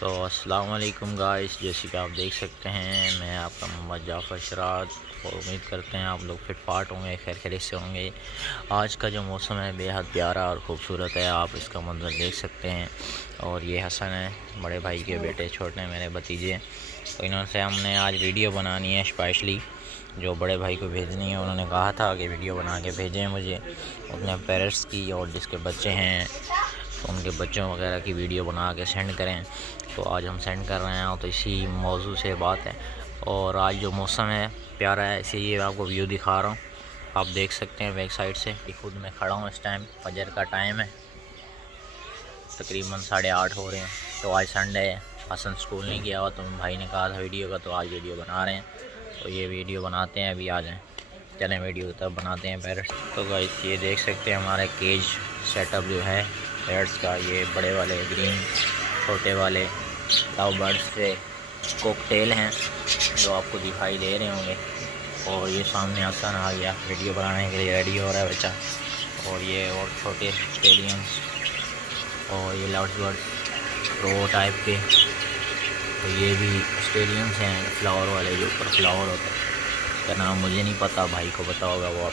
अस्सलाम वालेकुम गाइस, जैसे कि आप देख सकते हैं मैं आपका मोहम्मद जाफ़र शराद और उम्मीद करते हैं आप लोग फिट फाट होंगे, खैर खैरियत से होंगे। आज का जो मौसम है बेहद प्यारा और ख़ूबसूरत है, आप इसका मंज़र देख सकते हैं। और ये हसन है, बड़े भाई के बेटे, छोटे मेरे भतीजे। तो इन्होंने हमने आज वीडियो बनानी है स्पेशली, जो बड़े भाई को भेजनी है। उन्होंने कहा था कि वीडियो बना के भेजें मुझे अपने पेरेंट्स की, और जिसके बच्चे हैं तो उनके बच्चों वगैरह की वीडियो बना के सेंड करें। तो आज हम सेंड कर रहे हैं, तो इसी मौजू से बात है। और आज जो मौसम है प्यारा है, इसीलिए आपको व्यू दिखा रहा हूँ। आप देख सकते हैं बैक साइड से कि खुद मैं खड़ा हूँ। इस टाइम फजर का टाइम है, तकरीबन 8:30 हो रहे हैं। तो आज संडे है, हसन स्कूल नहीं गया हुआ, तो भाई ने कहा था वीडियो का, तो आज वीडियो बना रहे हैं। तो ये वीडियो बनाते हैं, अभी आ जाएँ, चलें वीडियो तब बनाते हैं पैरट्स। तो गाइस ये देख सकते हैं हमारा केज सेटअप जो है पैरट्स का। ये बड़े वाले ग्रीन, छोटे वाले लव बर्ड्स से कॉकटेल हैं जो आपको दिखाई दे रहे होंगे। और ये सामने हसन आ गया, वीडियो बनाने के लिए रेडी हो रहा है बच्चा। और ये और छोटे स्टेलियंस, और ये लव बर्ड्स प्रो टाइप के। तो ये भी स्टेलियंस हैं फ्लावर वाले, जो ऊपर फ्लावर होता है, इसका नाम मुझे नहीं पता, भाई को पता होगा वो।